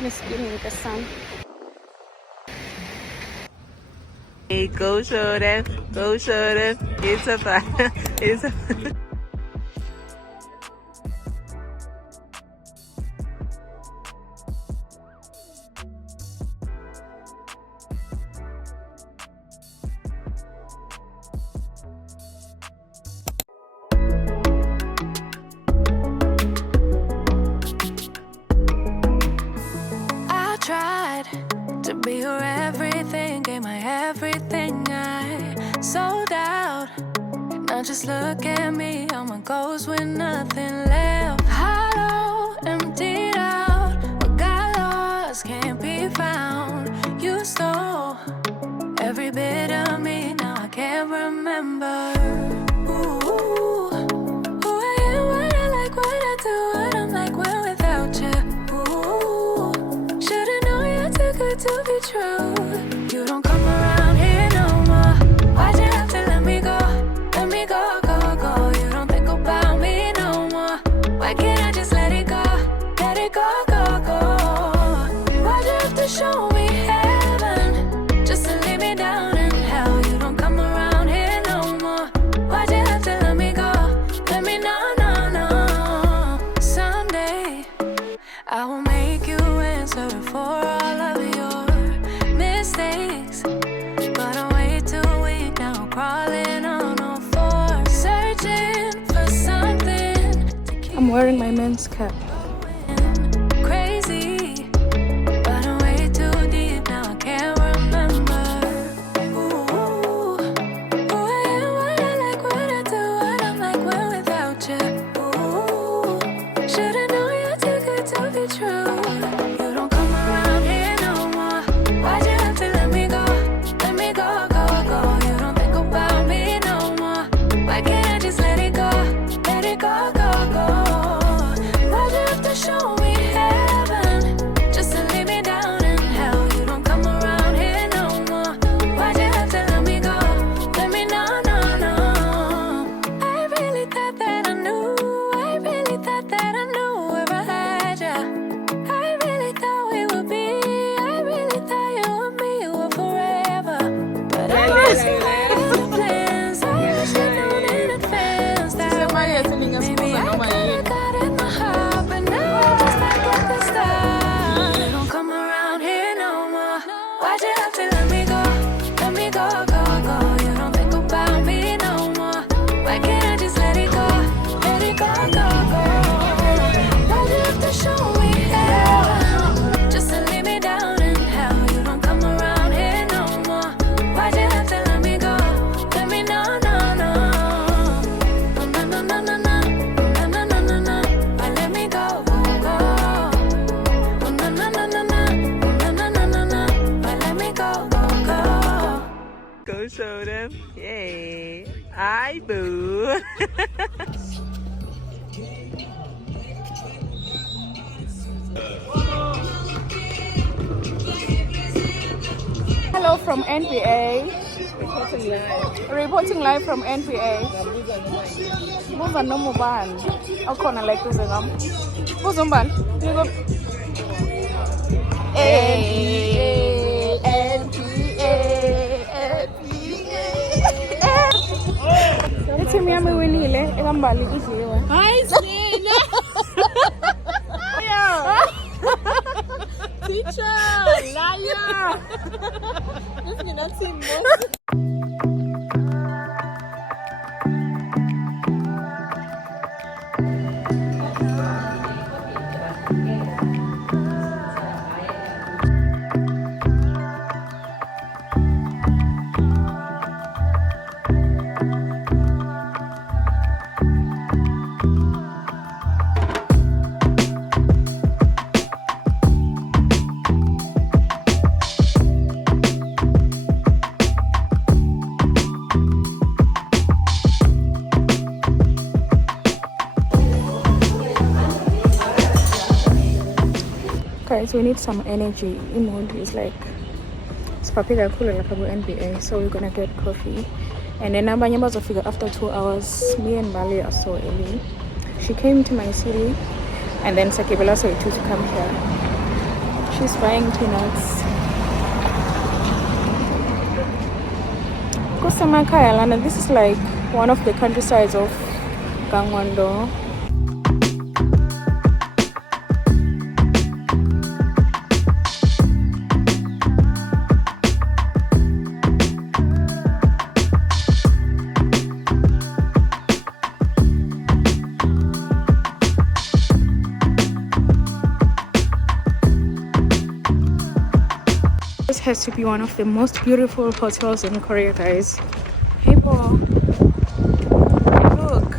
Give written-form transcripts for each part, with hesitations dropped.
The skin with the sun. Hey, go show them. Go show them. It's a fun. It's a to be your everything, gave my everything, I sold out. Now just look at me, I'm a ghost with nothing left. Hollow, emptied out, what got lost can't be found. You stole every bit of me, now I can't remember. Ooh, who I am, what I like, what I do, what I'm like when without you. Good to be true. You don't come around here no more. Why'd you have to let me go? Let me go, go, go. You don't think about me no more. Why can't I just let it go? Let it go, go, go. Why'd you have to show me heaven just to leave me down in hell? You don't come around here no more. Why'd you have to let me go? Let me know, no, no. Someday I will make you answer for all of mistakes, but I'm way too weak now, crawling on all fours, searching for something. I'm wearing my men's cap. Crazy, but I'm way too deep now, I can't remember. Ooh, who I am, what I like, what I do, what I'm like when without you. Ooh, should've known you're too good to be true. You don't come around here no more. Why'd you have to let me go? Let me go, go, go. You don't think about me no more. Why can't I just let it go? Let it go, go, go. Why'd you have to show me heaven just to leave me down in hell? You don't come around here no more. Why'd you have to let me go? Let me know, no, no. I really thought that I knew. I really thought that I knew where I had ya. I really thought we would be. I really thought you and me were forever. But I was making plans. I wish I'd known in advance that maybe I could've got in my heart, but now I'm just back at the start. You don't come around here no more. Why'd you have to let me go? Let me go, go, go. You don't think about me no more. Why can't I just let it go? Let it go, go, go. Why'd you have to show me heaven just to leave me down in hell? You don't come around here no more. Why'd you have to let me go? Let me know, no, no. No, no, no, no, no. No, no, no, no, no. Why let me go, go, go. Oh, no, no, no, no, no. No, no, no, no, no. Why let me go, go, go. go show them. Yay. I boo. Hello from NPA. Reporting live from NPA. Buza noma ubani. Awukhona la eduze ngami. Buza umbani. Iteam yami winile ekambali idliwe. Hayi sina. Teacher, liar. This is not team boss. Guys, we need some energy. Imood is like Spapiga Kula Lakabu NBA, so we're gonna get coffee And then abanye bazofika after 2 hours. Me and Bali are so early. She came to my city, and then Sakibela said to come here. She's buying peanuts. Kusamakhaya Lana, this is like one of the countrysides of Gangwon-do. This has to be one of the most beautiful hotels in Korea, guys. Hey, Paul. Look.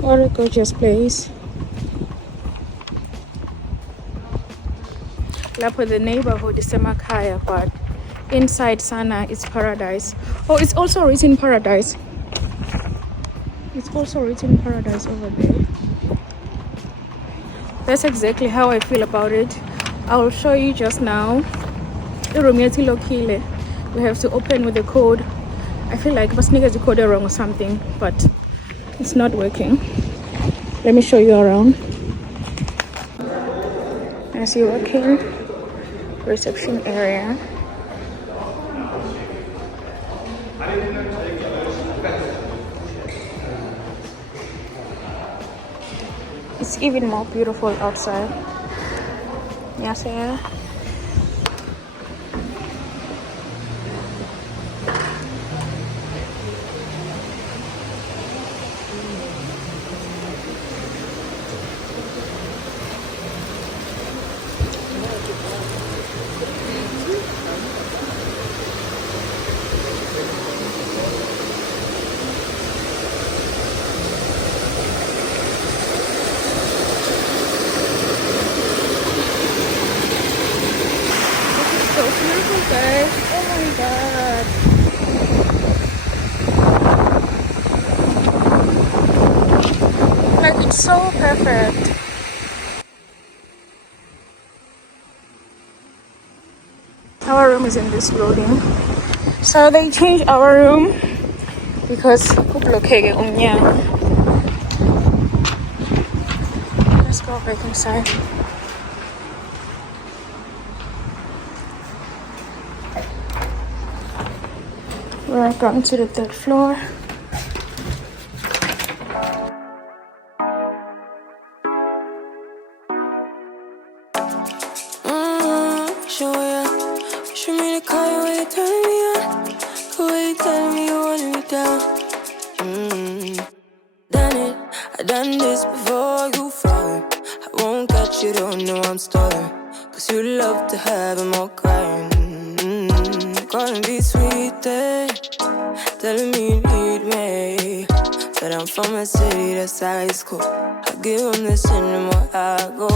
What a gorgeous place. Lapo, the neighborhood is Semakaya, but inside Sana is paradise. Oh, it's also written paradise. It's also written paradise over there. That's exactly how I feel about it. I will show you just now. We have to open with the code. I feel like Basniga is code wrong or something, but it's not working. Let me show you around. As you walk in, reception area. It's even more beautiful outside. Yes, yeah. So beautiful, guys. Oh my god. Like, it's so perfect. Our room is in this building. So they changed our room because let's go back inside. We're going to the 3rd floor. Show ya. Show me the car when you turn me on. The way you tell me you want me down. Done it. I done this before you fall. I won't catch you, don't know I'm stalling. Cause you love to have them all crying. Calling me sweet, telling me you need me. But I'm from a city that's high school. I give them this and the more I go.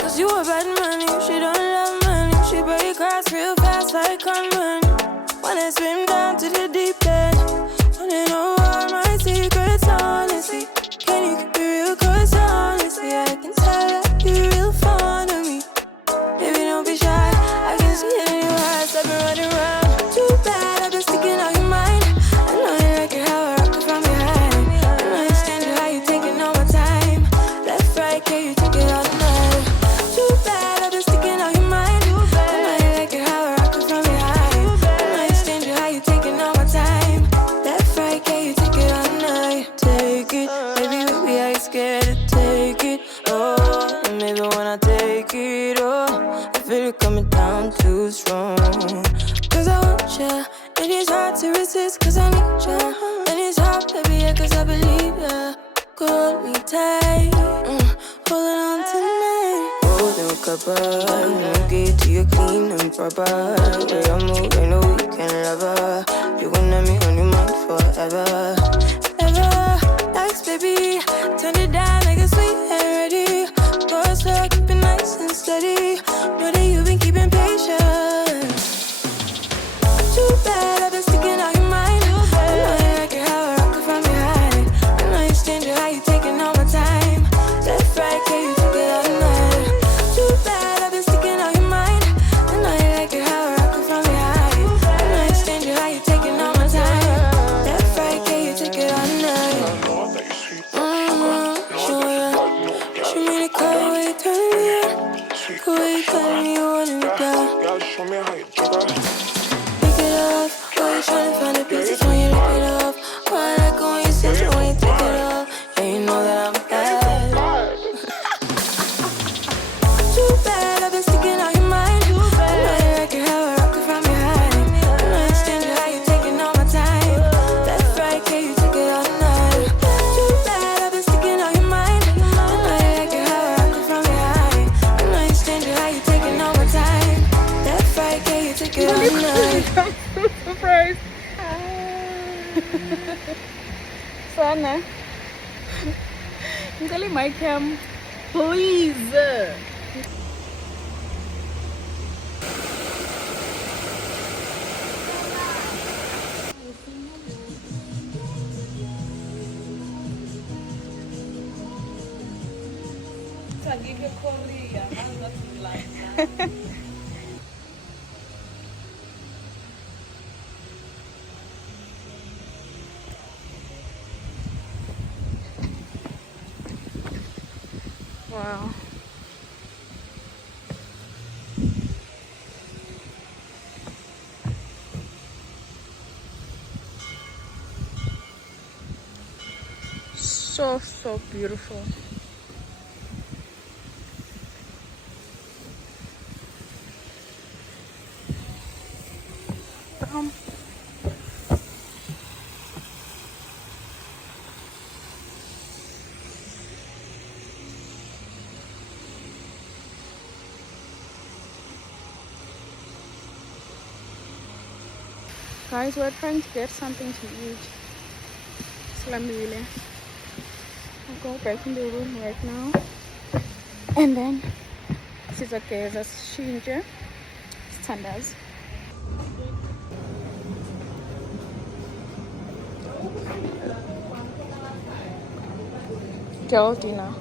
Cause you a bad money, she don't love money. She break grass real fast like conman. Wanna swim down to the deep end. Wanna know all my secrets, honestly. Can you keep it real? Cause honestly, I can tell that you're real fond of me. Baby, don't be shy, I can see it in your eyes. I've been running around. Too bad, I've been sticking on your mind. I know you like it how I rock it from behind. I know you stand it how you taking all my time. Left, right, can you take it all night? Too bad, I've been sticking on your mind. I know you like it how I rock it from behind. I know you stand it how you taking all my time. Left, right, can you take it all night? Take it, baby, I ain't scared to take it. Oh, and maybe when I take it, oh, I feel it coming down too strong. Cause I want ya, and it's hard to resist cause I need ya. And it's hard, baby, yeah, cause I believe ya. Hold me tight, holding on tonight. Holding a couple, get to you clean and proper. Way I move, ain't no weekend lover. You gon' have me on your mind forever. Ever, thanks, baby, turn it down like a sweet and ready. Go slow, keep it nice and steady. Know that you've been keeping patience. Too bad, I've been sticking on your mind. I know you like it how I rock it from behind. I know you stand it how you taking all my time. Left, right, can you take it all night? Too bad, I've been sticking on your mind. I know you like it how I telling me you wanted me down. Gotta show me how you jiggle. Pick it up, why you tryna find the pieces when you lick it up? Why I like it when you sit it when you take it up? Yeah, you know that I'm bad. Too bad, I've been sticking on your mind. I know you like it how I rock it from behind. I know you stand it how you taking all my time. Left, right, can you take it all night? Too bad, I've been sticking on your mind. I know you like it how I rock it from behind. I know you stand it how you taking all my time. Left, right, can you take it all night? Surprise. Sana. Ngale my cam. Please. I give you Korea. I'm not like that. Wow. So beautiful. Guys, we're trying to get something to eat. Slamile. I'll go back in the room right now. And then sizogeza sishintshe sithandaze. Girl dinner.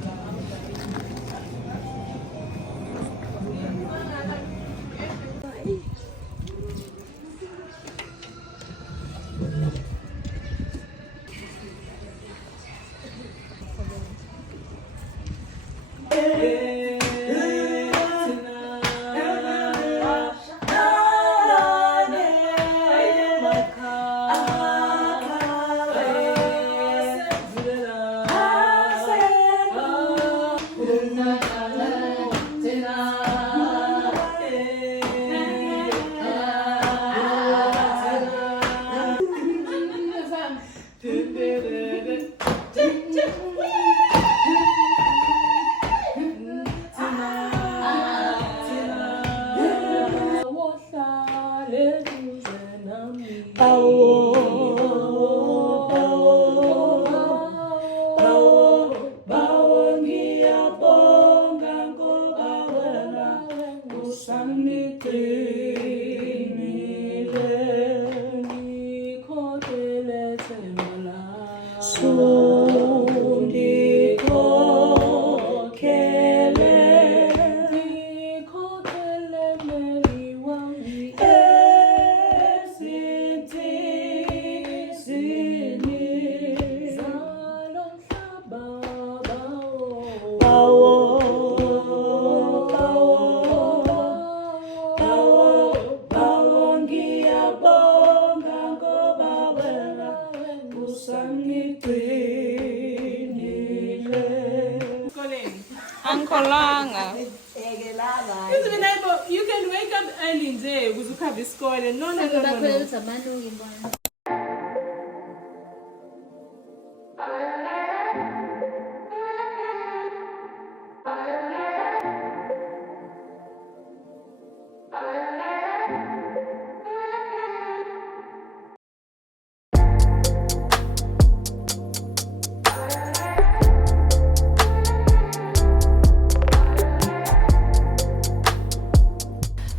You can wake up early nje ukuze isikole. No.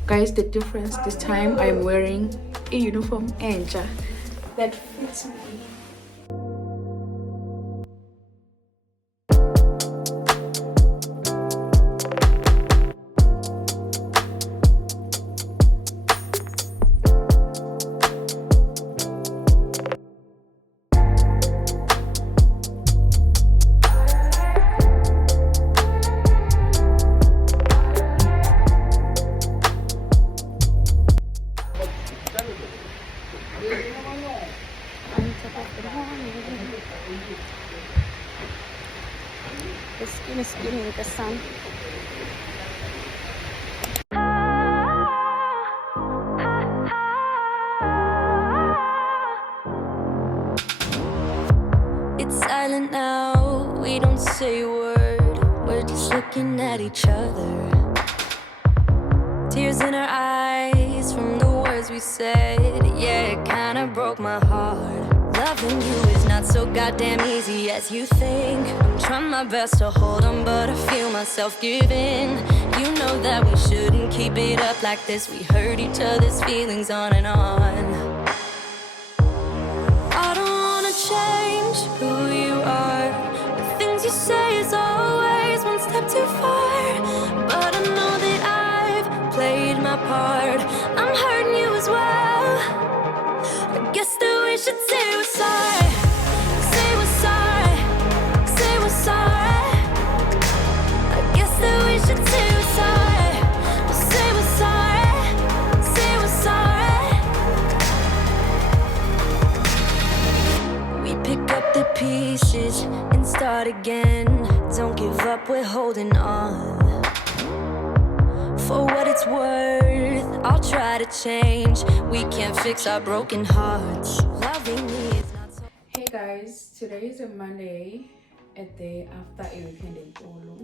Guys, the difference this time, I'm wearing a uniform enja that fits me. the sun. It's silent now, we don't say a word. We're just looking at each other. Tears in our eyes from the words we said. Yeah, it kinda broke my heart. Loving you is not so goddamn easy as you think. I'm trying my best to hold on, but I feel myself giving. You know that we shouldn't keep it up like this. We hurt each other's feelings on and on. I don't wanna change who you are. The things you say is always one step too far. But I know that I've played my part. I'm hurting you as well. I guess that we should say we're sorry. Say we're sorry. Say we're sorry. I guess that we should say we're sorry. Say we're sorry. Say we're sorry. We pick up the pieces and start again. Don't give up, we're holding on. For what it's worth, I'll try to change. We can't fix our broken hearts. Loving me is not so. Hey guys, today is a Monday, a day after a weekend in Polo.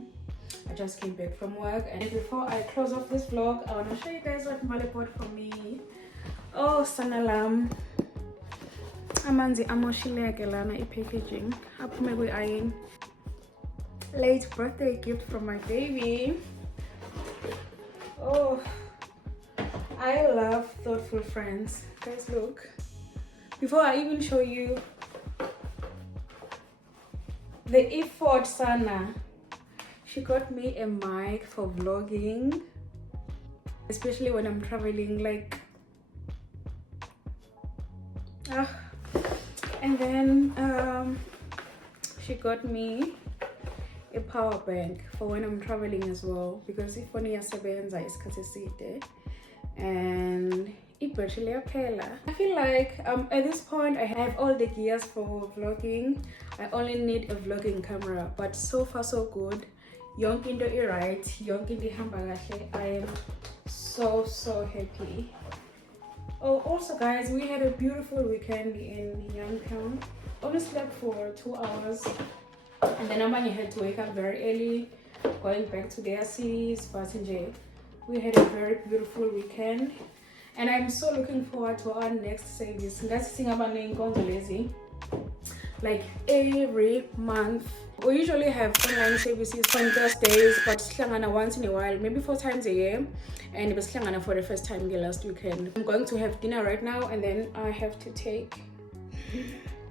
I just came back from work, and before I close off this vlog, I want to show you guys what Mali bought for me. Oh, sanalam. Amanzi amoshileke lana packaging. Aphume kwi-iron. Late birthday gift from my baby. Oh, I love thoughtful friends. Guys, look. Before I even show you the effort Sana, she got me a mic for vlogging, especially when I'm traveling, like and then she got me a power bank for when I'm traveling as well, because if only yasebenza isikhathi eside and ibattery liyaphela. I feel like at this point I have all the gears for vlogging. I only need a vlogging camera, but so far so good. Yonke into right, yonke into ihamba kahle. I am so happy. Oh, also guys, we had a beautiful weekend in Yangpyeong. Only slept for 2 hours, and then I had to wake up very early, going back to their cities. But we had a very beautiful weekend, and I'm so looking forward to our next service. That's thing about lazy. Like every month, we usually have online services on Thursdays, but slangana once in a while, maybe 4 times a year, and it was slangana for the first time the last weekend. I'm going to have dinner right now, and then I have to take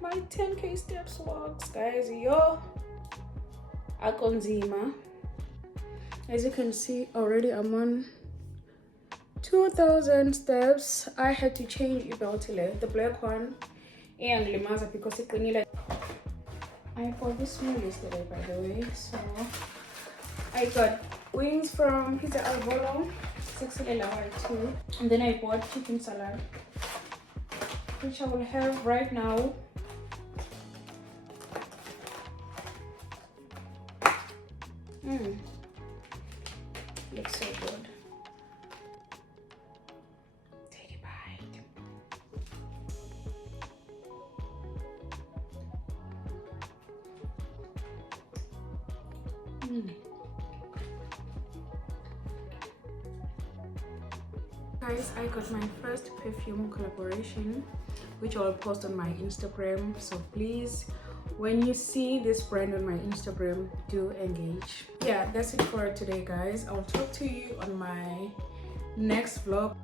my 10k steps walks, guys. Yo, akonzima. As you can see already, I'm on 2,000 steps. I had to change the black one, and limaza because it like I bought this meal yesterday, by the way. So I got wings from Pizza Al Volo, 6 too, and then I bought chicken salad, which I will have right now. Looks so good. Take a bite. Guys, I got my first perfume collaboration, which I'll post on my Instagram. So please, when you see this brand on my Instagram, do engage. Yeah, that's it for today, guys. I'll talk to you on my next vlog.